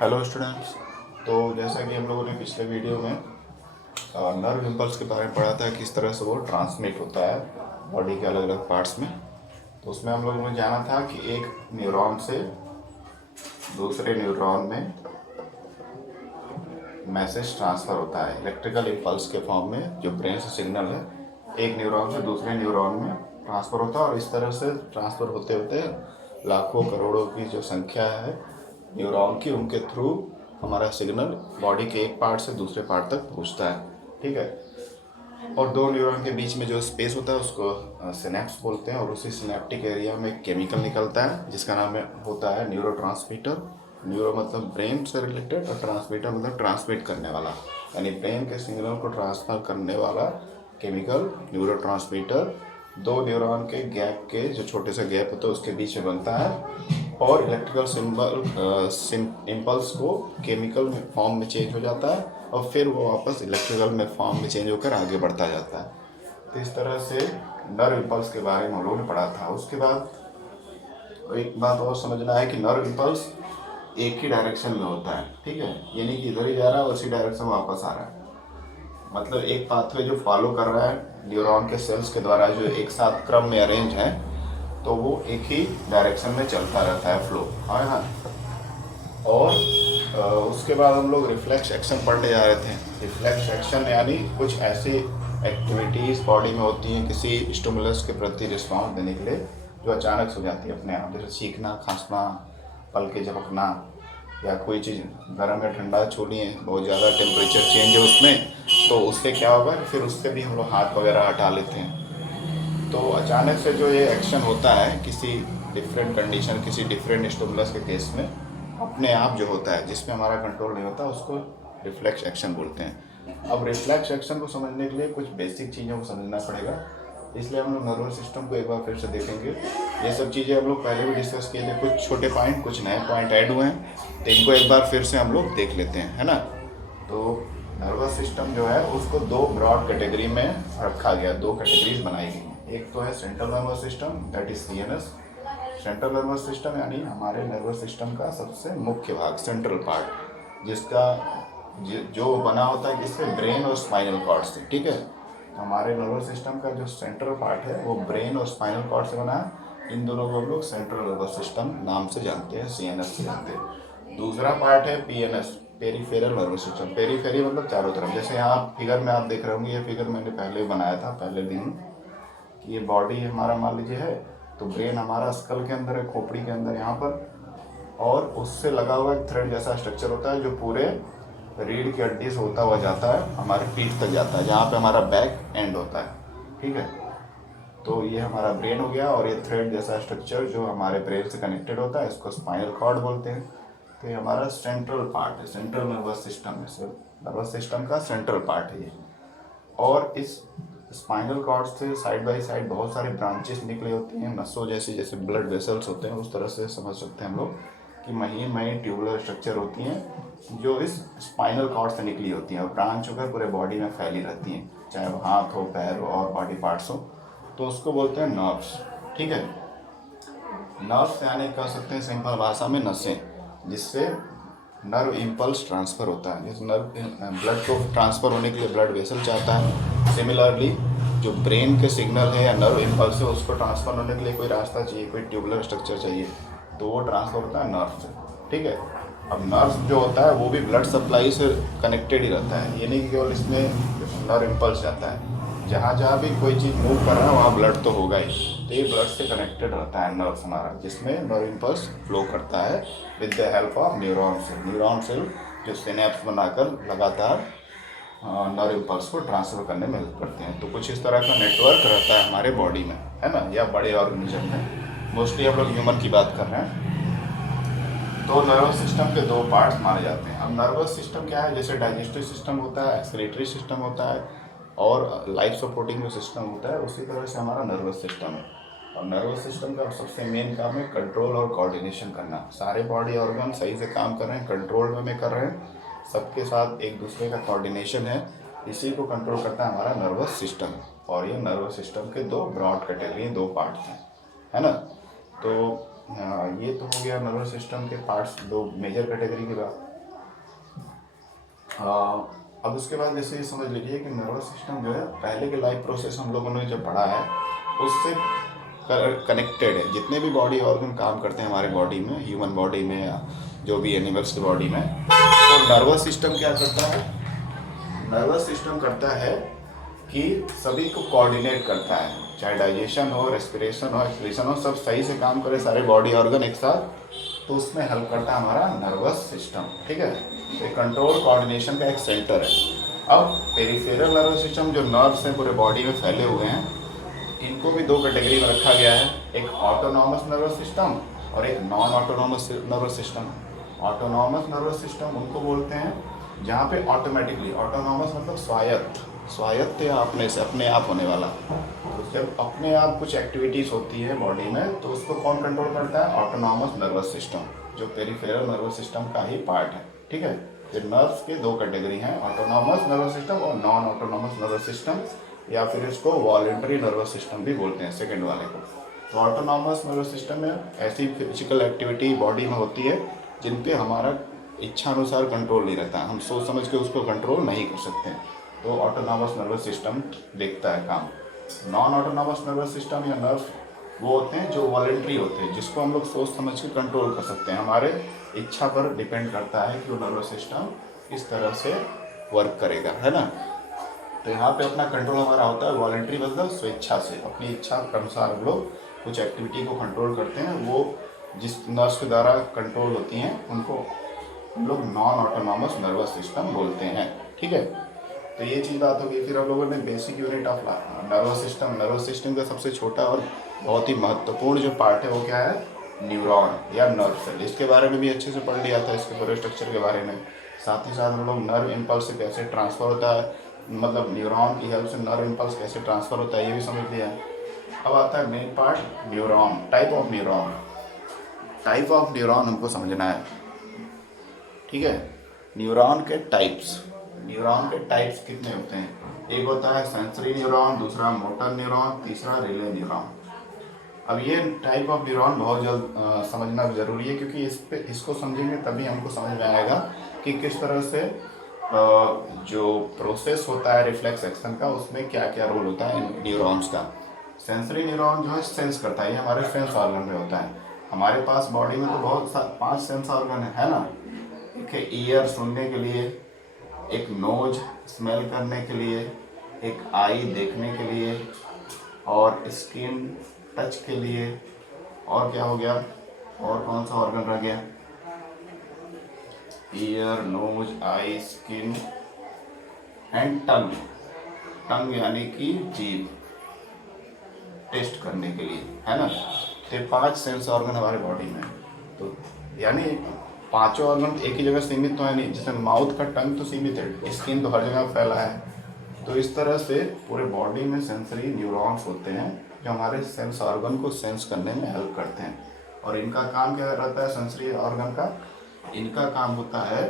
Hello students. तो जैसा कि हम लोगों ने पिछले वीडियो में नर्व इम्पल्स के बारे में पढ़ा था, किस तरह से वो ट्रांसमिट होता है बॉडी के अलग अलग पार्ट्स में। तो उसमें हम लोगों ने जाना था कि एक न्यूरॉन से दूसरे न्यूरॉन में मैसेज ट्रांसफ़र होता है इलेक्ट्रिकल इम्पल्स के फॉर्म में, जो ब्रेन से सिग्नल है एक न्यूरॉन से दूसरे न्यूरॉन में ट्रांसफ़र होता है। और इस तरह से ट्रांसफ़र होते होते लाखों करोड़ों की जो संख्या है न्यूरॉन की, उनके थ्रू हमारा सिग्नल बॉडी के एक पार्ट से दूसरे पार्ट तक पहुंचता है। ठीक है। और दो न्यूरॉन के बीच में जो स्पेस होता है उसको सिनेप्स बोलते हैं। और उसी सिनेप्टिक एरिया में एक केमिकल निकलता है जिसका नाम होता है न्यूरो। न्यूरो मतलब ब्रेन से रिलेटेड और ट्रांसमीटर मतलब ट्रांसमिट करने वाला, यानी ब्रेन के सिग्नल को ट्रांसफर करने वाला केमिकल न्यूरो। दो न्यूरॉन के गैप के जो छोटे से गैप होते हैं उसके बीच में बनता है और इलेक्ट्रिकल इम्पल्स को केमिकल फॉर्म में चेंज हो जाता है और फिर वो वापस इलेक्ट्रिकल में फॉर्म में चेंज होकर आगे बढ़ता जाता है। तो इस तरह से नर्व इम्पल्स के बारे में हम लोगों ने पढ़ा था। उसके बाद एक बात और समझना है कि नर्व इम्पल्स एक ही डायरेक्शन में होता है। ठीक है, ये नहीं कि इधर ही जा रहा है और उसी डायरेक्शन में वापस आ रहा है। मतलब एक पाथवे जो फॉलो कर रहा है न्यूरॉन के सेल्स के द्वारा, जो एक साथ क्रम में अरेंज है, तो वो एक ही डायरेक्शन में चलता रहता है, फ्लो। हाँ हाँ। और उसके बाद हम लोग रिफ्लेक्स एक्शन पढ़ने जा रहे थे। रिफ्लेक्स एक्शन यानी कुछ ऐसी एक्टिविटीज़ बॉडी में होती हैं किसी स्टिमुलस के प्रति रिस्पॉन्स देने के लिए, जो अचानक से हो जाती है अपने आप, जैसे छींकना, खांसना, पल के झपकना, या कोई चीज़ गर्म या ठंडा छू लिए, बहुत ज़्यादा टेम्परेचर चेंज है उसमें, तो उससे क्या होगा कि फिर उससे भी हम लोग हाथ वगैरह हटा लेते हैं। तो अचानक से जो ये एक्शन होता है किसी डिफरेंट कंडीशन, किसी डिफरेंट स्टिमुलस के केस में अपने आप जो होता है, जिसमें हमारा कंट्रोल नहीं होता, उसको रिफ्लेक्स एक्शन बोलते हैं। अब रिफ्लेक्स एक्शन को समझने के लिए कुछ बेसिक चीज़ों को समझना पड़ेगा, इसलिए हम लोग नर्वस सिस्टम को एक बार फिर से देखेंगे। ये सब चीज़ें हम लोग पहले भी डिस्कस किए थे, कुछ छोटे पॉइंट, कुछ नए पॉइंट ऐड हुए हैं, तो इनको एक बार फिर से हम लोग देख लेते हैं, है ना। तो नर्वस सिस्टम जो है उसको दो ब्रॉड कैटेगरी में रखा गया, दो कैटेगरीज बनाई गई। एक तो है central nervous system, that is CNS. Central nervous system यानी हमारे नर्वस सिस्टम का सबसे मुख्य भाग, सेंट्रल पार्ट, जिसका जो बना होता है किससे, ब्रेन और स्पाइनल कॉर्ड से। ठीक है, हमारे नर्वस सिस्टम का जो सेंट्रल पार्ट है वो ब्रेन और स्पाइनल कॉर्ड से बना है। इन दोनों को हम लोग सेंट्रल नर्वस सिस्टम नाम से जानते हैं, सीएनएस से जानते हैं। दूसरा पार्ट है PNS, peripheral nervous system. Periphery मतलब चारों तरफ। जैसे यहाँ फिगर में आप देख रहे होंगे, ये फिगर मैंने पहले बनाया था पहले दिन, कि ये बॉडी हमारा मान लीजिए है, तो ब्रेन हमारा स्कल के अंदर है, खोपड़ी के अंदर यहाँ पर, और उससे लगा हुआ एक थ्रेड जैसा स्ट्रक्चर होता है जो पूरे रीढ़ की हड्डी से होता हुआ जाता है, हमारे पीठ तक जाता है, जहाँ पे हमारा बैक एंड होता है। ठीक है, तो ये हमारा ब्रेन हो गया, और ये थ्रेड जैसा स्ट्रक्चर जो हमारे ब्रेन से कनेक्टेड होता है, इसको स्पाइनल कॉर्ड बोलते हैं। तो ये हमारा सेंट्रल पार्ट है, सेंट्रल नर्वस सिस्टम है, नर्वस सिस्टम का सेंट्रल पार्ट है ये। और इस स्पाइनल कॉर्ड से साइड बाय साइड बहुत सारे ब्रांचेस निकली होती हैं, नसों जैसी, जैसे ब्लड वेसल्स होते हैं, उस तरह से समझ सकते हैं हम लोग कि महीन महीन ट्यूबुलर स्ट्रक्चर होती हैं जो इस स्पाइनल कॉर्ड से निकली होती हैं और ब्रांच होकर पूरे बॉडी में फैली रहती हैं, चाहे वो हाथ हो, पैर हो और बॉडी पार्ट्स हो, तो उसको बोलते हैं नर्व्स। ठीक है, नर्व्स यानी कह सकते हैं सिंपल भाषा में नसें, जिससे नर्व इम्पल्स ट्रांसफ़र होता है। जैसे नर्व ब्लड को ट्रांसफ़र होने के लिए ब्लड वेसल चाहता है, सिमिलरली जो ब्रेन के सिग्नल है या नर्व इम्पल्स है उसको ट्रांसफ़र होने के लिए कोई रास्ता चाहिए, कोई ट्यूबुलर स्ट्रक्चर चाहिए, तो वो ट्रांसफ़र होता है नर्व से। ठीक है, अब नर्व जो होता है वो भी ब्लड सप्लाई से कनेक्टेड ही रहता है, ये नहीं कि केवल इसमें नर्व इम्पल्स जाता है, जहाँ जहाँ भी कोई चीज़ मूव कर रहा है वहाँ ब्लड तो होगा ही, तो ये ब्लड से कनेक्टेड रहता है नर्व हमारा, जिसमें नर्व इम्पल्स फ्लो करता है with the help of neuron cell. Neuron cell जो सिनेप्स बनाकर लगातार नर्व इम्पल्स को ट्रांसफर करने में हेल्प करते हैं। तो कुछ इस तरह का नेटवर्क रहता है हमारे बॉडी में, है ना, या बड़े ऑर्गेनिज्म में। मोस्टली हम लोग ह्यूमन की बात कर रहे हैं। तो नर्वस सिस्टम के दो पार्ट्स माने जाते हैं। अब नर्वस सिस्टम क्या है, जैसे डाइजेस्टिव सिस्टम होता है, एक्सक्रीटरी सिस्टम होता है और लाइफ सपोर्टिंग जो सिस्टम होता है, उसी तरह से हमारा नर्वस सिस्टम है। और नर्वस सिस्टम का सबसे मेन काम है कंट्रोल और कोऑर्डिनेशन करना। सारे बॉडी ऑर्गन सही से काम कर रहे हैं, कंट्रोल में कर रहे हैं, सबके साथ एक दूसरे का कोऑर्डिनेशन है, इसी को कंट्रोल करता है हमारा नर्वस सिस्टम। और ये नर्वस सिस्टम के दो ब्रॉड कैटेगरी, दो पार्ट्स हैं, है ना। तो ये तो हो गया नर्वस सिस्टम के पार्ट्स, दो मेजर कैटेगरी की बात। अब उसके बाद जैसे ये समझ लीजिए कि नर्वस सिस्टम जो है पहले के लाइफ प्रोसेस हम लोगों ने जो पढ़ा है उससे कनेक्टेड है। जितने भी बॉडी ऑर्गन काम करते हैं हमारे बॉडी में, ह्यूमन बॉडी में या जो भी एनिमल्स की बॉडी में, तो नर्वस सिस्टम क्या करता है? नर्वस सिस्टम करता है कि सभी को कोऑर्डिनेट करता है, चाहे डाइजेशन हो, रेस्पिरेशन हो, एक्सक्रीशन हो, सब सही से काम करे सारे बॉडी ऑर्गन एक साथ, तो उसमें हेल्प करता है हमारा नर्वस सिस्टम। ठीक है, ये कंट्रोल कोऑर्डिनेशन का एक सेंटर है। अब पेरिफेरल नर्वस सिस्टम जो नर्व्स हैं पूरे बॉडी में फैले हुए हैं, इनको भी दो कैटेगरी में रखा गया है, एक ऑटोनॉमस नर्वस सिस्टम और एक non autonomous nervous system. Autonomous nervous system उनको बोलते हैं जहाँ पे ऑटोमेटिकली, ऑटोनॉमस मतलब स्वायत्त, स्वायत्त या अपने से अपने आप होने वाला। तो जब अपने आप कुछ एक्टिविटीज़ होती है बॉडी में तो उसको कौन कंट्रोल करता है? ऑटोनॉमस नर्वस सिस्टम, जो पेरिफेरल नर्वस सिस्टम का ही पार्ट है। ठीक है, ये नर्व्स के दो कैटेगरी हैं, ऑटोनॉमस नर्वस सिस्टम और नॉन ऑटोनॉमस नर्वस सिस्टम, या फिर इसको वॉलेंटरी नर्वस सिस्टम भी बोलते हैं सेकंड वाले को। तो ऑटोनॉमस नर्वस सिस्टम में ऐसी फिजिकल एक्टिविटी बॉडी में होती है जिन पे हमारा इच्छा अनुसार कंट्रोल नहीं रहता, हम सोच समझ के उसको कंट्रोल नहीं कर सकते हैं, तो ऑटोनॉमस नर्वस सिस्टम देखता है काम। नॉन ऑटोनॉमस नर्वस सिस्टम या नर्व वो होते हैं जो वॉलेंट्री होते हैं, जिसको हम लोग सोच समझ के कंट्रोल कर सकते हैं, हमारे इच्छा पर डिपेंड करता है कि वो नर्वस सिस्टम किस तरह से वर्क करेगा, है ना। तो यहाँ पे अपना कंट्रोल हमारा होता है वॉलेंट्री, मतलब स्वेच्छा से, अपनी इच्छा के अनुसार हम लोग कुछ एक्टिविटी को कंट्रोल करते हैं, वो जिस नर्व्स के द्वारा कंट्रोल होती हैं उनको हम लोग नॉन ऑटोनॉमस नर्वस सिस्टम बोलते हैं। ठीक है, तो ये चीज़ बात होगी। फिर हम लोगों ने basic unit of nervous system, nervous system का सबसे छोटा और बहुत ही महत्वपूर्ण जो पार्ट है वो क्या है? न्यूरॉन या नर्व सेल। इसके बारे में भी अच्छे से पढ़ लिया था, इसके पूरे स्ट्रक्चर के बारे में। साथ ही साथ हम लोग नर्व इम्पल्स से कैसे ट्रांसफ़र होता है, मतलब न्यूरॉन की हेल्प से नर्व इम्पल्स कैसे ट्रांसफ़र होता है, ये भी समझ लिया है। अब आता है main part, neuron, type of neuron. Type of neuron हमको समझना है। ठीक है, न्यूरॉन के टाइप्स, न्यूरॉन के टाइप्स कितने होते हैं? एक होता है सेंसरी न्यूरॉन, दूसरा मोटर न्यूरॉन, तीसरा रिले न्यूरॉन। अब ये टाइप ऑफ न्यूरॉन बहुत जल्द समझना ज़रूरी है, क्योंकि इसको समझेंगे तभी हमको समझ में आएगा कि किस तरह से जो प्रोसेस होता है रिफ्लेक्स एक्शन का, उसमें क्या क्या रोल होता है न्यूरॉन्स का। सेंसरी न्यूरॉन जो है सेंस करता है, ये हमारे सेंस ऑर्गन में होता है। हमारे पास बॉडी में तो बहुत 5 सेंस ऑर्गन है ना। एक है ईयर सुनने के लिए, एक नोज स्मेल करने के लिए, एक आई देखने के लिए, और स्किन टच के लिए, और क्या हो गया, और कौन सा ऑर्गन रह गया? Ear, nose, eye, skin and tongue. Tongue यानी कि जीभ, टेस्ट करने के लिए, है ना। तो 5 सेंस ऑर्गन हमारे बॉडी में, तो यानी पांचों ऑर्गन एक ही जगह सीमित तो है नहीं, जैसे माउथ का टंग तो सीमित है, स्किन तो हर जगह फैला है। तो इस तरह से पूरे बॉडी में सेंसरी न्यूरॉन्स होते हैं जो हमारे सेंस ऑर्गन को सेंस करने में हेल्प करते हैं। और इनका काम क्या रहता है सेंसरी ऑर्गन का? इनका काम होता है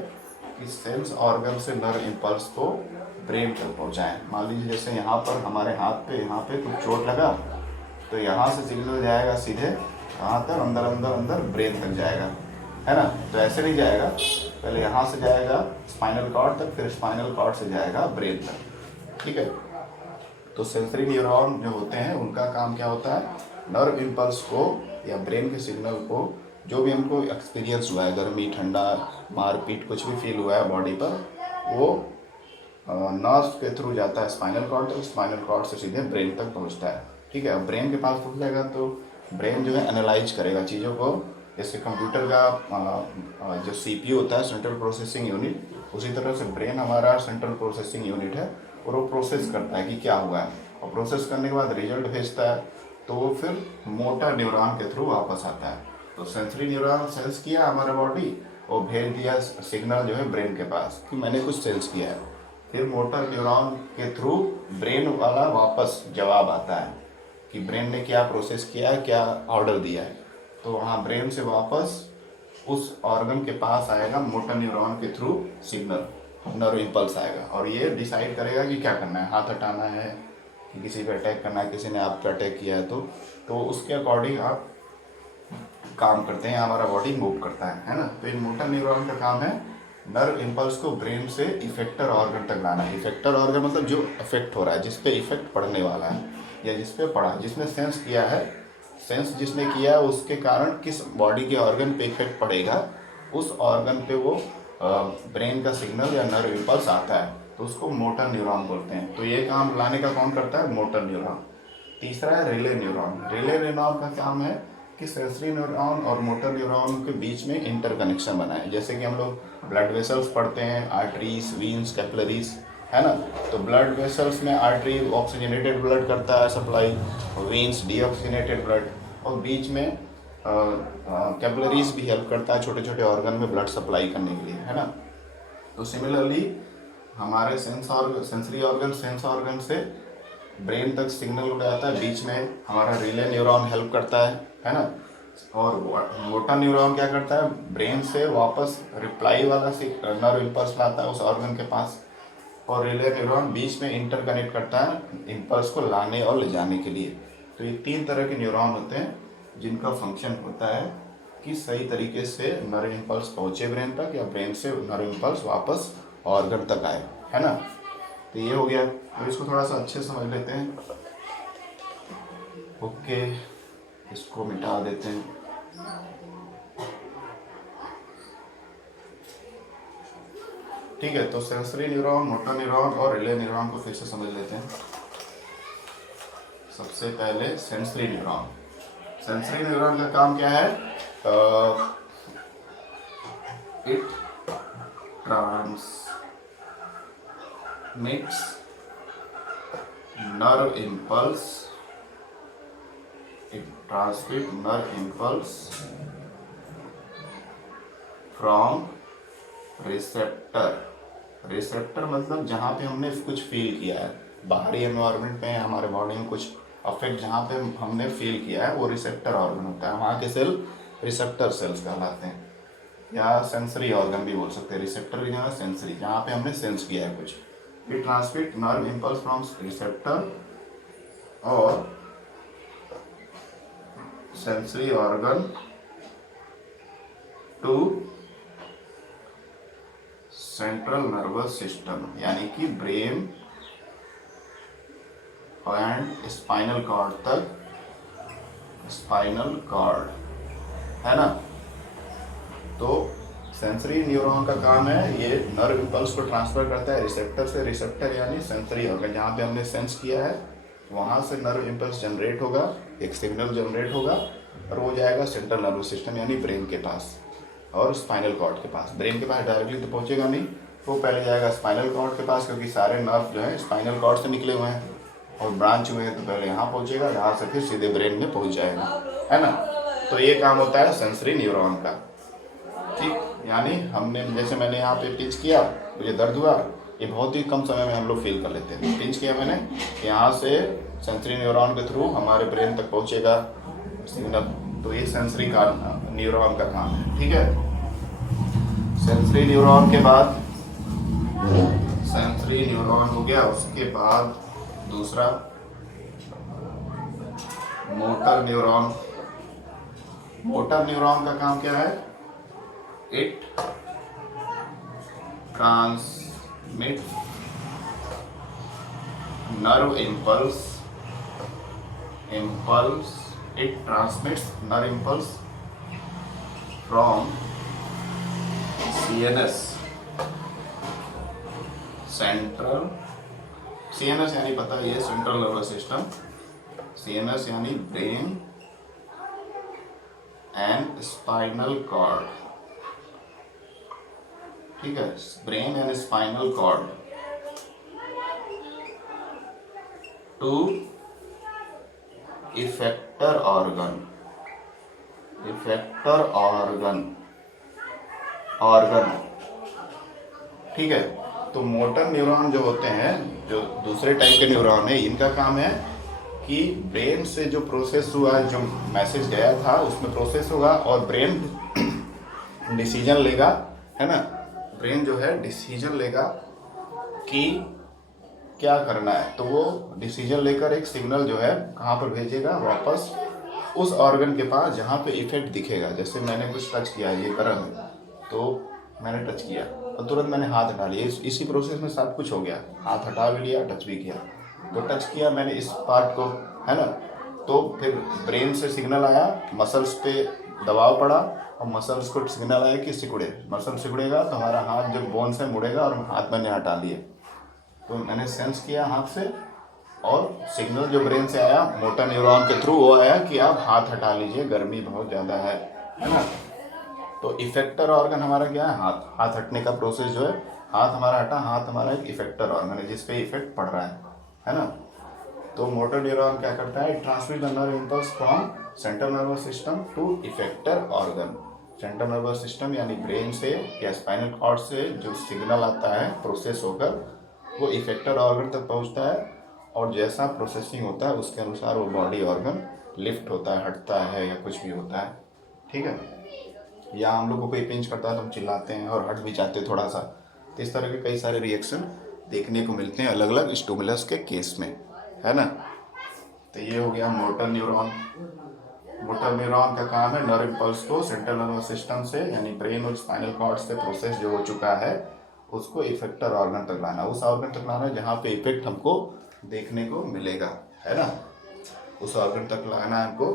कि सेंस ऑर्गन से नर्व इम्पल्स को ब्रेन तक पहुंचाएं। मान लीजिए जैसे यहाँ पर हमारे हाथ पे यहाँ पे कुछ चोट लगा, तो यहाँ से सिग्नल जाएगा सीधे कहाँ तक? अंदर अंदर अंदर ब्रेन तक जाएगा, है ना। तो ऐसे नहीं जाएगा, पहले यहाँ से जाएगा स्पाइनल कॉर्ड तक, फिर स्पाइनल कॉर्ड से जाएगा ब्रेन तक। ठीक है, तो सेंसरी न्यूरॉन जो होते हैं उनका काम क्या होता है? नर्व इम्पल्स को या ब्रेन के सिग्नल को, जो भी हमको एक्सपीरियंस हुआ है, गर्मी, ठंडा, मारपीट, कुछ भी फील हुआ है बॉडी पर, वो नर्व के थ्रू जाता है स्पाइनल कॉर्ड तक, स्पाइनल कॉर्ड से सीधे ब्रेन तक पहुंचता है। ठीक है, ब्रेन के पास पहुंचेगा तो ब्रेन जो है एनालाइज करेगा चीज़ों को। जैसे कंप्यूटर का जो सीपीयू होता है, सेंट्रल प्रोसेसिंग यूनिट, उसी तरह से ब्रेन हमारा सेंट्रल प्रोसेसिंग यूनिट है, और वो प्रोसेस करता है कि क्या हुआ है, और प्रोसेस करने के बाद रिजल्ट भेजता है, तो वो फिर मोटर न्यूरॉन के थ्रू वापस आता है। तो सेंसरी न्यूरॉन सेंस किया हमारा बॉडी, और भेज दिया सिग्नल जो है ब्रेन के पास कि मैंने कुछ सेंस किया है। फिर मोटर न्यूरॉन के थ्रू ब्रेन वाला वापस जवाब आता है कि ब्रेन ने क्या प्रोसेस किया है, क्या ऑर्डर दिया है। तो वहाँ ब्रेन से वापस उस ऑर्गन के पास आएगा मोटर न्यूरॉन के थ्रू सिग्नल, नर्व इम्पल्स आएगा, और ये डिसाइड करेगा कि क्या करना है, हाथ हटाना है कि किसी पे अटैक करना है, किसी ने आप पे अटैक किया है तो उसके अकॉर्डिंग आप काम करते हैं, हमारा बॉडी मूव करता है ना। तो इन मोटर न्यूरॉन का काम है नर्व इम्पल्स को ब्रेन से इफेक्टर ऑर्गन तक लाना है। इफेक्टर ऑर्गन मतलब जो अफेक्ट हो रहा है, जिस पे इफेक्ट पड़ने वाला है या जिस पे पड़ा है, जिसने सेंस किया है, सेंस जिसने किया है उसके कारण किस बॉडी के ऑर्गन पे इफेक्ट पड़ेगा, उस ऑर्गन पे वो ब्रेन का सिग्नल या नर्व इम्पल्स आता है, तो उसको मोटर न्यूरॉन बोलते हैं। तो ये काम लाने का कौन करता है? Motor neuron. तीसरा है रिले न्यूरॉन। रिले न्यूरॉन का काम है कि सेंसरी न्यूरॉन और मोटर न्यूरॉन के बीच में इंटरकनेक्शन बनाए। जैसे कि हम लोग ब्लड वेसल्स पढ़ते हैं, आर्टरीज, वीन्स, कैपिलरीज, है ना। तो ब्लड वेसल्स में आर्टरी ऑक्सीजनेटेड ब्लड करता है सप्लाई, वीन्स डीऑक्सीजनेटेड ब्लड, और बीच में कैपिलरीज भी हेल्प करता है छोटे छोटे ऑर्गन में ब्लड सप्लाई करने के लिए, है ना। तो सिमिलरली हमारे सेंसरी ऑर्गन, सेंस ऑर्गन से ब्रेन तक सिग्नल उड़ जाता है, बीच में हमारा रिले न्यूरॉन हेल्प करता है ना। और मोटर न्यूरॉन क्या करता है? ब्रेन से वापस रिप्लाई वाला नर्व इम्पल्स लाता है उस ऑर्गन के पास, और रिले न्यूरॉन बीच में इंटरकनेक्ट करता है इम्पल्स को लाने और ले जाने के लिए। तो ये 3 तरह के न्यूरॉन होते हैं जिनका फंक्शन होता है कि सही तरीके से नर्व इम्पल्स पहुँचे ब्रेन तक, या ब्रेन से नर्व इम्पल्स वापस ऑर्गन तक आए, है ना। तो ये हो गया। तो इसको थोड़ा सा अच्छे से समझ लेते हैं। ओके, इसको मिटा देते हैं। ठीक है, तो सेंसरी न्यूरॉन, मोटर न्यूरॉन और रिले न्यूरॉन को फिर से समझ लेते हैं। सबसे पहले सेंसरी न्यूरॉन। सेंसरी न्यूरॉन का काम क्या है? It transmits nerve impulse, it transmit nerve impulse from receptor। Receptor मतलब जहाँ पे हमने कुछ फील किया है, बाहरी एनवायरनमेंट में हमारे बॉडी में कुछ अफेक्ट जहाँ पे हमने फील किया है, वो रिसेप्टर ऑर्गन होता है। वहाँ के सेल रिसेप्टर सेल्स कहलाते हैं, या सेंसरी ऑर्गन भी बोल सकते हैं। रिसेप्टर भी जहाँ सेंसरी, जहाँ पे हमने सेंस किया है कुछ। We transmit nerve impulse from receptor or sensory organ to central nervous system, यानी कि ब्रेन एंड स्पाइनल कॉर्ड तक। स्पाइनल कॉर्ड, है ना। तो सेंसरी न्यूरॉन का काम है, ये नर्व इम्पल्स को ट्रांसफर करता है रिसेप्टर से। रिसेप्टर यानी सेंसरी ऑर्गन, जहाँ पे हमने सेंस किया है वहाँ से नर्व इम्पल्स जनरेट होगा, एक सिग्नल जनरेट होगा, और वो जाएगा सेंट्रल नर्वस सिस्टम यानी ब्रेन के पास और स्पाइनल कॉर्ड के पास। ब्रेन के पास डायरेक्टली तो पहुँचेगा नहीं, वो पहले जाएगा स्पाइनल कॉर्ड के पास, क्योंकि सारे नर्व जो है स्पाइनल कॉर्ड से निकले हुए हैं और ब्रांच हुए हैं, तो पहले यहाँ पहुँचेगा, यहाँ से फिर सीधे ब्रेन में पहुँच जाएगा, है ना। तो ये काम होता है सेंसरी न्यूरॉन का। ठीक, यानी हमने, जैसे मैंने यहाँ पे पिंच किया, मुझे दर्द हुआ, ये बहुत ही कम समय में हम लोग फील कर लेते हैं। पिंच किया मैंने, यहाँ से सेंसरी न्यूरॉन के थ्रू हमारे ब्रेन तक पहुँचेगा सिग्नल। तो ये सेंसरी का न्यूरॉन का काम है, ठीक है। सेंसरी न्यूरॉन के बाद, सेंसरी न्यूरॉन हो गया, उसके बाद दूसरा मोटर न्यूरॉन। मोटर न्यूरॉन का काम क्या है? It transmits nerve impulse. It transmits nerve impulse from CNS, central। CNS यानी पता है, ये सेंट्रल नर्वस सिस्टम। CNS यानी ब्रेन एंड स्पाइनल कॉर्ड, ठीक है। Brain and spinal cord to effector organ. Effector organ, ठीक है। तो मोटर न्यूरॉन जो होते हैं, जो दूसरे टाइप के न्यूरॉन है, इनका काम है कि ब्रेन से जो प्रोसेस हुआ, जो मैसेज गया था उसमें प्रोसेस होगा, और ब्रेन डिसीजन लेगा, है ना। ब्रेन जो है डिसीजन लेगा कि क्या करना है, तो वो डिसीजन लेकर एक सिग्नल जो है कहाँ पर भेजेगा, वापस उस ऑर्गन के पास जहाँ पे इफेक्ट दिखेगा। जैसे मैंने कुछ टच किया, ये गर्म है तो मैंने टच किया, और तुरंत मैंने हाथ हटा लिया। इसी प्रोसेस में सब कुछ हो गया, हाथ हटा भी लिया, टच भी किया। तो टच किया मैंने इस पार्ट को, है ना, तो फिर ब्रेन से सिग्नल आया, मसल्स पे दबाव पड़ा और मसल्स को सिग्नल आया कि सिकुड़े। मसल सिकुड़ेगा तो हमारा हाथ जब बोन से मुड़ेगा, और हाथ मैंने हटा लिए। तो मैंने सेंस किया हाथ से, और सिग्नल जो ब्रेन से आया मोटर न्यूरॉन के थ्रू वो आया कि आप हाथ हटा लीजिए, गर्मी बहुत ज़्यादा है ना। तो इफेक्टर ऑर्गन हमारा क्या है? हाथ। हाथ हटने का प्रोसेस जो है, हाथ हमारा हटा, हाथ हमारा एक इफेक्टर ऑर्गन है जिस पे इफेक्ट पड़ रहा है ना। तो मोटर न्यूरॉन क्या करता है? Transmit the nerve impulse from central nervous system to effector organ. Central nervous system यानी ब्रेन से या स्पाइनल कॉर्ड से जो सिग्नल आता है प्रोसेस होकर वो इफेक्टर ऑर्गन तक पहुंचता है, और जैसा प्रोसेसिंग होता है उसके अनुसार वो बॉडी ऑर्गन लिफ्ट होता है, हटता है, या कुछ भी होता है। ठीक है। या हम लोग को कोई पिंच करता है तो हम चिल्लाते हैं और हट भी जाते हैं थोड़ा सा। तो इस तरह के कई सारे रिएक्शन देखने को मिलते हैं अलग अलग स्टिमुलस के केस में, है ना। तो ये हो गया मोटर न्यूरॉन। मोटर न्यूरॉन का काम है नर्व इम्पल्स को सेंट्रल नर्वस सिस्टम से यानी ब्रेन और स्पाइनल कॉर्ड से प्रोसेस जो हो चुका है उसको इफेक्टर ऑर्गन तक लाना। उस ऑर्गन तक लाना जहाँ पे इफेक्ट हमको देखने को मिलेगा, है ना। उस ऑर्गन तक लाना है हमको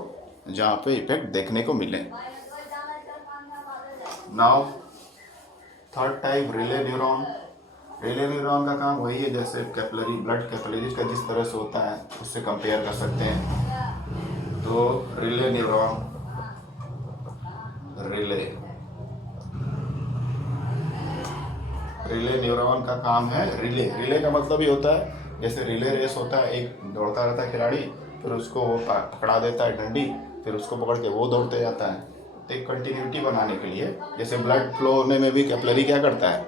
जहाँ पे इफेक्ट देखने को मिले। Now third type relay neuron. Relay neuron का काम वही है जैसे कैपिलरी ब्लड कैपिलरीज का जिस तरह से होता है उससे कंपेयर कर सकते हैं। तो रिले न्यूरॉन, रिले न्यूरॉन का काम है। रिले का मतलब ही होता है जैसे रिले रेस होता है, एक दौड़ता रहता है खिलाड़ी, फिर उसको वो पकड़ा देता है डंडी, फिर उसको पकड़ के वो दौड़ते जाता है। तो एक कंटिन्यूटी बनाने के लिए, जैसे ब्लड फ्लो होने में भी कैपिलरी क्या करता है,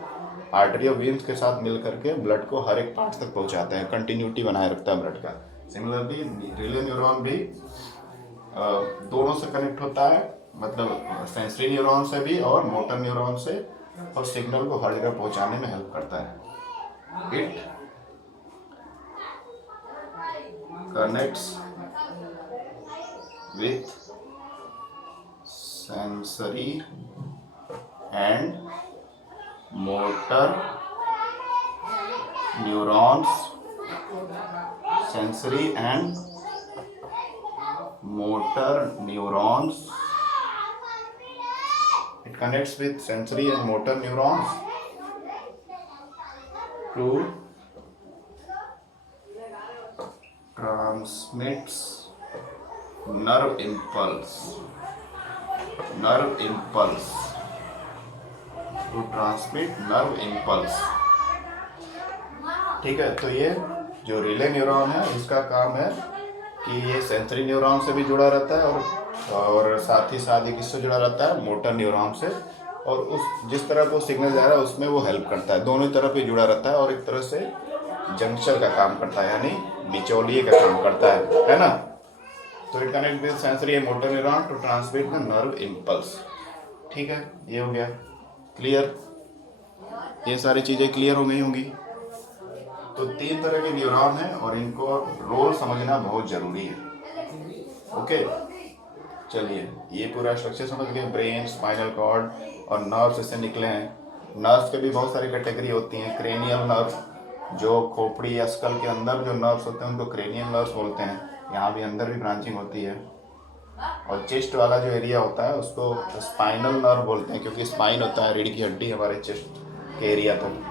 आर्टरी और वेन्स के साथ मिल करके ब्लड को हर एक पार्ट तक पहुंचाते हैं, कंटिन्यूटी बनाए रखता है ब्लड का। सिमिलरली रिले न्यूरॉन भी दोनों से कनेक्ट होता है, मतलब सेंसरी न्यूरॉन से भी और मोटर न्यूरॉन से, और सिग्नल को हर जगह पहुंचाने में हेल्प करता है। It connects with sensory and motor neurons, sensory and motor neurons. It connects with sensory and motor neurons to transmits nerve impulse to transmit nerve impulse। ठीक है। तो ये जो रिले न्यूरॉन है इसका काम है कि ये सेंसरी न्यूरॉन से भी जुड़ा रहता है और साथ ही साथ ये किससे जुड़ा रहता है, मोटर न्यूरॉन से, और उस जिस तरह को सिग्नल जा रहा है उसमें वो हेल्प करता है, दोनों तरफ ही जुड़ा रहता है और एक तरह से जंक्शन का काम करता है यानी बिचौलिए का काम करता है ना। तो it connect with sensory and motor neuron to transmit the nerve impulse. ठीक है, ये हो गया क्लियर। ये सारी चीज़ें क्लियर हो गई होंगी। तो 3 तरह के न्यूरॉन हैं और इनको रोल समझना बहुत ज़रूरी है। ओके, चलिए ये पूरा स्ट्रक्चर समझ गए। ब्रेन, स्पाइनल कॉर्ड और नर्व्स इससे निकले हैं। नर्व्स के भी बहुत सारी कैटेगरी होती हैं। क्रेनियल नर्व, जो खोपड़ी या स्कल के अंदर जो नर्व्स होते हैं उनको क्रेनियल नर्व्स बोलते हैं। यहाँ भी अंदर भी ब्रांचिंग होती है। और चेस्ट वाला जो एरिया होता है उसको स्पाइनल नर्व बोलते हैं, क्योंकि स्पाइन होता है, रीढ़ की हड्डी हमारे चेस्ट के एरिया तक।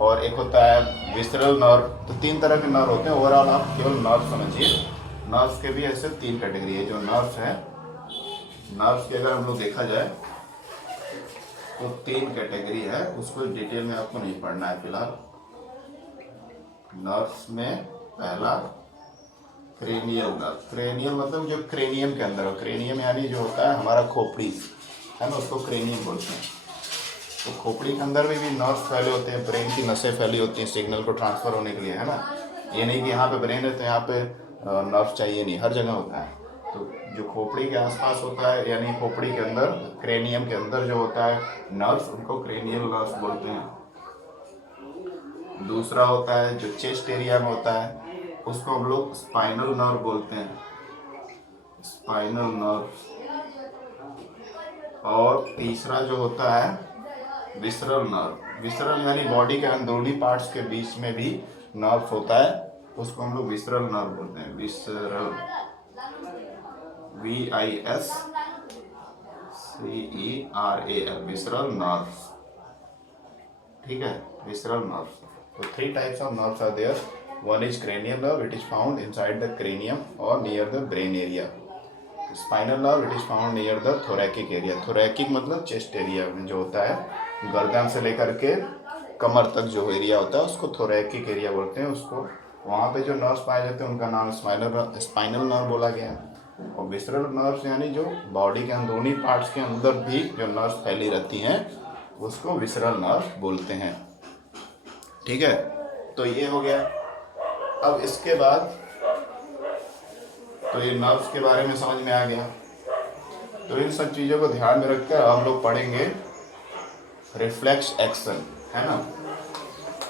और एक होता है विसरल नर्व। तो 3 तरह के नर्व होते हैं। ओवरऑल आप केवल नर्व समझिए। नर्व्स के भी ऐसे 3 कैटेगरी है। जो नर्व्स हैं, नर्व्स की अगर हम लोग देखा जाए तो 3 कैटेगरी है, उसको डिटेल में आपको नहीं पढ़ना है फिलहाल। नर्व्स में पहला क्रेनियल नर्व। क्रेनियल मतलब जो क्रेनियम के अंदर हो। क्रेनियम यानी जो होता है हमारा खोपड़ी, है ना, उसको क्रेनियम बोलते हैं। तो खोपड़ी के अंदर भी नर्व्स फैले होते हैं, ब्रेन की नसें फैली होती हैं सिग्नल को ट्रांसफ़र होने के लिए, है ना। ये नहीं कि यहाँ पे ब्रेन है तो यहाँ पे नर्व चाहिए, नहीं, हर जगह होता है। तो जो खोपड़ी के आसपास होता है यानी खोपड़ी के अंदर, क्रेनियम के अंदर जो होता है नर्व्स, उनको क्रेनियल नर्व्स बोलते हैं। दूसरा होता है जो चेस्ट एरिया में होता है, उसको हम लोग स्पाइनल नर्व बोलते हैं, स्पाइनल नर्व। और तीसरा जो होता है विसरल नर्व, विसरल यानी बॉडी के अंदरूनी पार्ट्स के बीच में भी नर्व होता है, उसको हम लोग विसरल नर्व बोलते हैं। Visceral, VISCERAL, visceral nerves. ठीक है, विसरल नर्व्स। तो 3 types of nerves are there. One is cranial nerve, it is found inside the cranium और near the brain area. Spinal nerve, it is found near the thoracic area. Thoracic मतलब chest area में जो होता है, गर्दन से लेकर के कमर तक जो एरिया होता है उसको थोरैकिक एरिया बोलते हैं। उसको वहाँ पे जो नर्व्स पाए जाते हैं उनका नाम स्पाइनल नर्व बोला गया है। और विसरल नर्व्स यानी जो बॉडी के अंदरूनी पार्ट्स के अंदर भी जो नर्व्स फैली रहती हैं उसको विसरल नर्व बोलते हैं। ठीक है, तो ये हो गया। अब इसके बाद तो ये नर्व्स के बारे में समझ में आ गया। तो इन सब चीज़ों को ध्यान में रखकर हम लोग पढ़ेंगे रिफ्लेक्स एक्शन, है ना।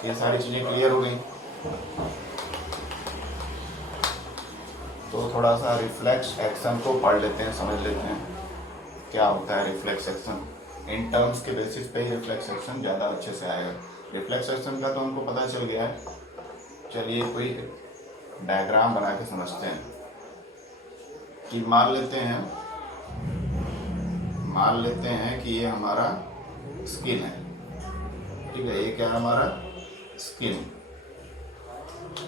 ये सारी चीज़ें क्लियर हो गई। तो थोड़ा सा रिफ्लेक्स एक्शन को पढ़ लेते हैं, समझ लेते हैं क्या होता है रिफ्लेक्स एक्शन। इन टर्म्स के बेसिस पे ही रिफ्लेक्स एक्शन ज़्यादा अच्छे से आएगा। रिफ्लेक्स एक्शन का तो हमको पता चल गया है। चलिए कोई डायग्राम बना के समझते हैं कि मान लेते हैं कि ये हमारा स्किन है। ठीक है, ये क्या है हमारा स्किन,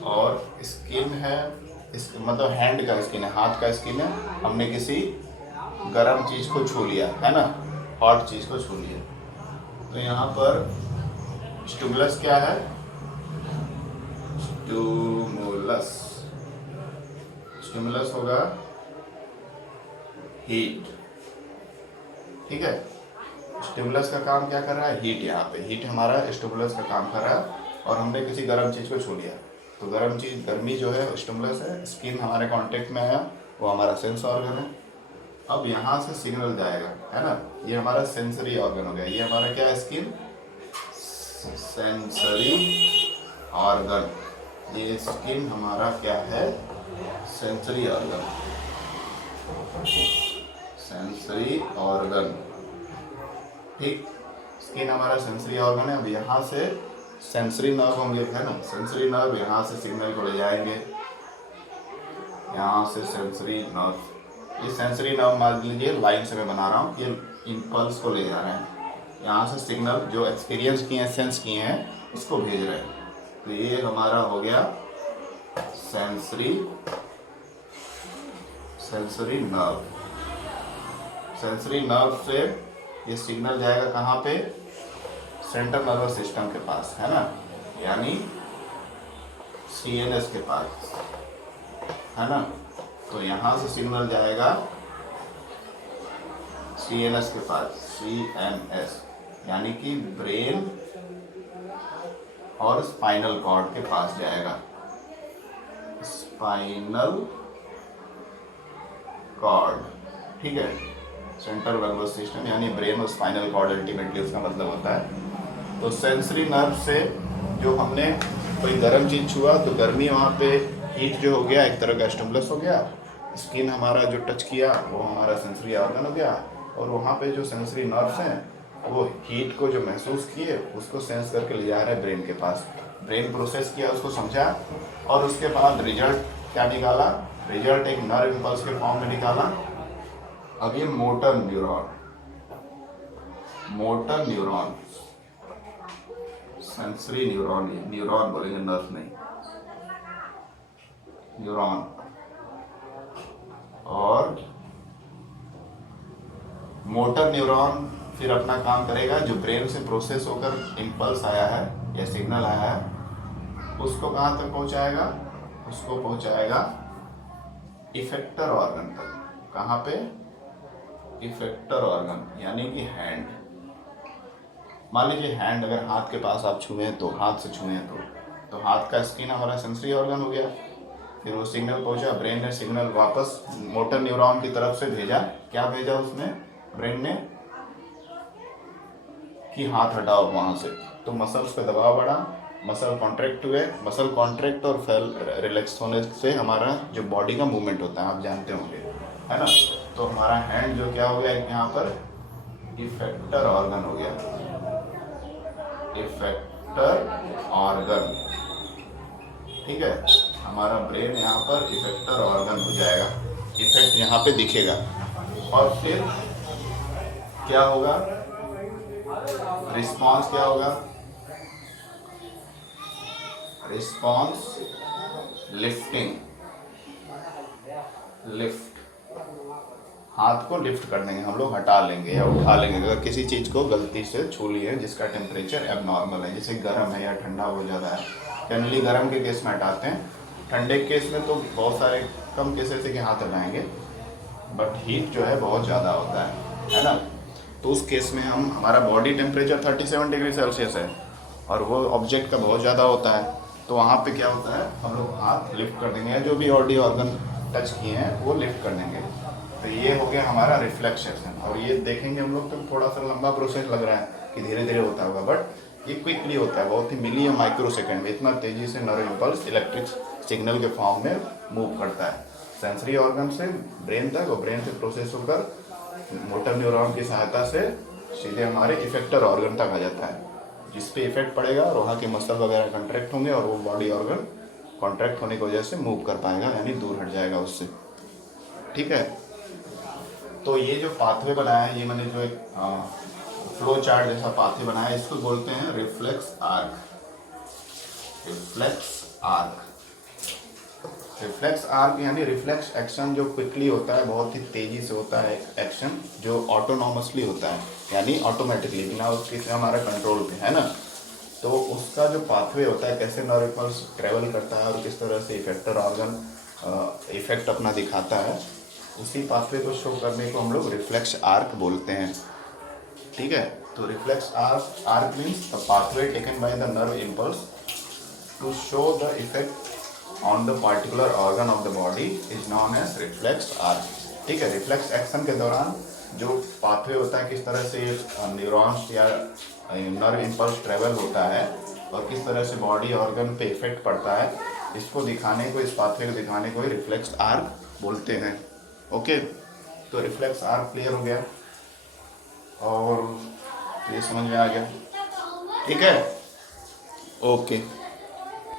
और स्किन है इस मतलब हैंड का स्किन है, हाथ का स्किन है। हमने किसी गर्म चीज़ को छू लिया, है ना, हॉट चीज़ को छू लिया। तो यहाँ पर स्टिमुलस क्या है, स्टिमुलस होगा हीट। ठीक है, स्टिमुलस का काम क्या कर रहा है, हीट। यहाँ पे हीट हमारा स्टिमुलस का काम कर रहा है, और हमने किसी गर्म चीज़ को छू लिया। तो गर्म चीज़, गर्मी जो है स्टिमुलस है। स्किन हमारे कांटेक्ट में आया, वो हमारा सेंस ऑर्गन है। अब यहाँ से सिग्नल जाएगा, है ना, ये हमारा सेंसरी ऑर्गन हो गया। ये हमारा क्या है, स्किन सेंसरी ऑर्गन। ये स्किन हमारा क्या है, सेंसरी ऑर्गन, सेंसरी ऑर्गन। ठीक, स्किन हमारा सेंसरी ऑर्गन है। अब यहाँ से सेंसरी नर्व होंगे, है ना, सेंसरी नर्व यहाँ से सिग्नल को ले जाएंगे, यहाँ से सेंसरी नर्व। ये सेंसरी नर्व मान लीजिए लाइन से मैं बना रहा हूँ, ये इम्पल्स को ले जा रहे हैं, यहाँ से सिग्नल जो एक्सपीरियंस किए हैं, सेंस किए हैं, उसको भेज रहे हैं। तो ये हमारा हो गया सेंसरी नर्व। सेंसरी नर्व से ये सिग्नल जाएगा कहाँ पे, सेंट्रल नर्वस सिस्टम के पास, है ना, यानी CNS के पास, है ना। तो यहाँ से सिग्नल जाएगा CNS के पास, CNS यानी कि ब्रेन और स्पाइनल कॉर्ड के पास जाएगा। स्पाइनल कॉर्ड, ठीक है, सेंट्रल नर्वस सिस्टम यानी ब्रेन और स्पाइनल कॉर्ड अल्टीमेटली उसका मतलब होता है। तो सेंसरी नर्व से जो हमने कोई गर्म चीज़ छुआ तो गर्मी वहाँ पे हीट जो हो गया, एक तरह का स्टिमुलस हो गया। स्किन हमारा जो टच किया वो हमारा सेंसरी ऑर्गन हो गया, और वहाँ पे जो सेंसरी नर्व्स हैं वो हीट को जो महसूस किए उसको सेंस करके ले जा रहे हैं ब्रेन के पास। ब्रेन प्रोसेस किया, उसको समझा, और उसके बाद रिजल्ट क्या निकाला, रिजल्ट एक नर्व इम्पल्स के फॉर्म में निकाला। अब ये motor neuron, sensory neuron, neuron बोलेंगे, नर्व नहीं, न्यूरॉन। और मोटर न्यूरॉन फिर अपना काम करेगा, जो ब्रेन से प्रोसेस होकर इम्पल्स आया है या सिग्नल आया है उसको कहाँ तक पहुँचाएगा, उसको पहुँचाएगा इफेक्टर ऑर्गन तक। कहाँ पे, इफेक्टर ऑर्गन यानी कि हैंड। मान लीजिए हैंड अगर हाथ के पास आप छुए तो, हाथ से छुए तो हाथ का स्किन हमारा सेंसरी ऑर्गन हो गया। फिर वो सिग्नल पहुंचा, ब्रेन ने सिग्नल वापस मोटर न्यूरॉन की तरफ से भेजा। क्या भेजा उसने, ब्रेन ने, कि हाथ हटाओ वहाँ से। तो मसल्स पे दबाव बढ़ा, मसल कॉन्ट्रैक्ट हुए। मसल कॉन्ट्रैक्ट और रिलैक्स होने से हमारा जो बॉडी का मूवमेंट होता है आप जानते होंगे, है ना। तो हमारा हैंड जो क्या हो गया, यहाँ पर इफेक्टर ऑर्गन हो गया, इफेक्टर ऑर्गन। ठीक है, हमारा ब्रेन यहाँ पर इफेक्टर ऑर्गन हो जाएगा, इफेक्ट यहाँ पे दिखेगा। और फिर क्या होगा, रिस्पॉन्स क्या होगा, रिस्पॉन्स लिफ्टिंग, लिफ्ट, हाथ को लिफ्ट कर देंगे हम लोग, हटा लेंगे या उठा लेंगे अगर किसी चीज़ को गलती से छू ली है जिसका टेम्परेचर एबनॉर्मल है, जैसे गर्म है या ठंडा हो ज़्यादा है। जनरली गर्म के केस में हटाते हैं, ठंडे के केस में तो बहुत सारे कम केसेस है कि हाथ हटाएंगे, बट हीट जो है बहुत ज़्यादा होता है ना। तो उस केस में हम, हमारा बॉडी टेम्परेचर 37 डिग्री सेल्सियस है और वो ऑब्जेक्ट का बहुत ज़्यादा होता है, तो वहाँ पे क्या होता है, हम लोग हाथ लिफ्ट कर देंगे, जो भी बॉडी ऑर्गन टच किए हैं वो लिफ्ट कर देंगे। तो ये हो गया हमारा रिफ्लेक्स एक्शन। और ये देखेंगे हम लोग तो थोड़ा सा लंबा प्रोसेस लग रहा है कि धीरे धीरे होता होगा, बट ये क्विकली होता है, बहुत ही मिली या माइक्रो सेकेंड में इतना तेज़ी से नर्व इम्पल्स इलेक्ट्रिक सिग्नल के फॉर्म में मूव करता है सेंसरी ऑर्गन से ब्रेन तक, और ब्रेन से प्रोसेस होकर मोटर न्यूरॉन की सहायता से सीधे हमारे इफेक्टर ऑर्गन तक आ जाता है, जिस पे इफेक्ट पड़ेगा और वहाँ के मसल वगैरह कंट्रैक्ट होंगे और वो बॉडी ऑर्गन कॉन्ट्रैक्ट होने की वजह से मूव कर पाएगा, यानी दूर हट जाएगा उससे। ठीक है, तो ये जो पाथवे बनाया है, ये मैंने जो एक फ्लो चार्ट जैसा पाथवे बनाया है, इसको बोलते हैं reflex arc. Reflex arc, reflex arc यानी रिफ्लेक्स एक्शन जो क्विकली होता है, बहुत ही तेज़ी से होता है एक्शन, जो ऑटोनॉमसली होता है, यानी ऑटोमेटिकली बिना उसके हमारा कंट्रोल पे, है ना। तो उसका जो पाथवे होता है, कैसे नर्व इम्पल्स ट्रेवल करता है और किस तरह से इफेक्टर ऑर्गन इफेक्ट अपना दिखाता है, उसी पाथवे को शो करने को हम लोग रिफ्लेक्स आर्क बोलते हैं। ठीक है, तो reflex arc, arc means the pathway taken by the nerve impulse to show the effect on the particular organ of the body is known as reflex arc. ठीक है, रिफ्लेक्स एक्शन के दौरान जो पाथवे होता है, किस तरह से न्यूरॉन्स या नर्व इम्पल्स ट्रेवल होता है और किस तरह से बॉडी ऑर्गन पे इफेक्ट पड़ता है, इसको दिखाने को, इस पाथवे को दिखाने को ही रिफ्लेक्स आर्क बोलते हैं। ओके, तो रिफ्लेक्स आर्क क्लियर हो गया और ये समझ में आ गया। ठीक है, ओके।